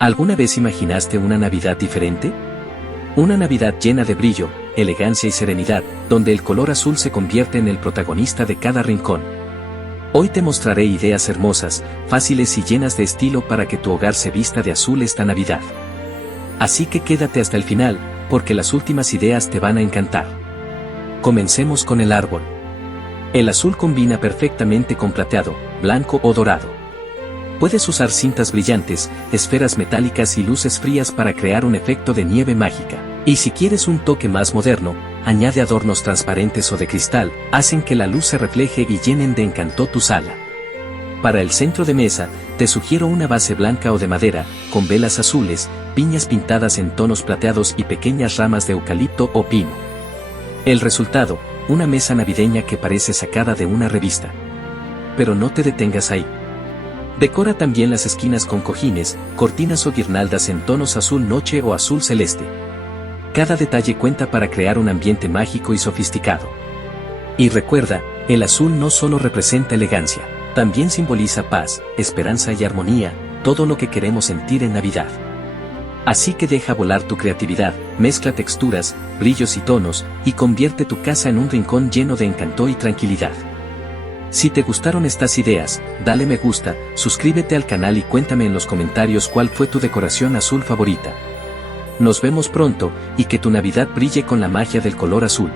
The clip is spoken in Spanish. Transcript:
¿Alguna vez imaginaste una Navidad diferente? Una Navidad llena de brillo, elegancia y serenidad, donde el color azul se convierte en el protagonista de cada rincón. Hoy te mostraré ideas hermosas, fáciles y llenas de estilo para que tu hogar se vista de azul esta Navidad. Así que quédate hasta el final, porque las últimas ideas te van a encantar. Comencemos con el árbol. El azul combina perfectamente con plateado, blanco o dorado. Puedes usar cintas brillantes, esferas metálicas y luces frías para crear un efecto de nieve mágica. Y si quieres un toque más moderno, añade adornos transparentes o de cristal, hacen que la luz se refleje y llenen de encanto tu sala. Para el centro de mesa, te sugiero una base blanca o de madera, con velas azules, piñas pintadas en tonos plateados y pequeñas ramas de eucalipto o pino. El resultado, una mesa navideña que parece sacada de una revista. Pero no te detengas ahí. Decora también las esquinas con cojines, cortinas o guirnaldas en tonos azul noche o azul celeste. Cada detalle cuenta para crear un ambiente mágico y sofisticado. Y recuerda, el azul no solo representa elegancia, también simboliza paz, esperanza y armonía, todo lo que queremos sentir en Navidad. Así que deja volar tu creatividad, mezcla texturas, brillos y tonos, y convierte tu casa en un rincón lleno de encanto y tranquilidad. Si te gustaron estas ideas, dale me gusta, suscríbete al canal y cuéntame en los comentarios cuál fue tu decoración azul favorita. Nos vemos pronto, y que tu Navidad brille con la magia del color azul.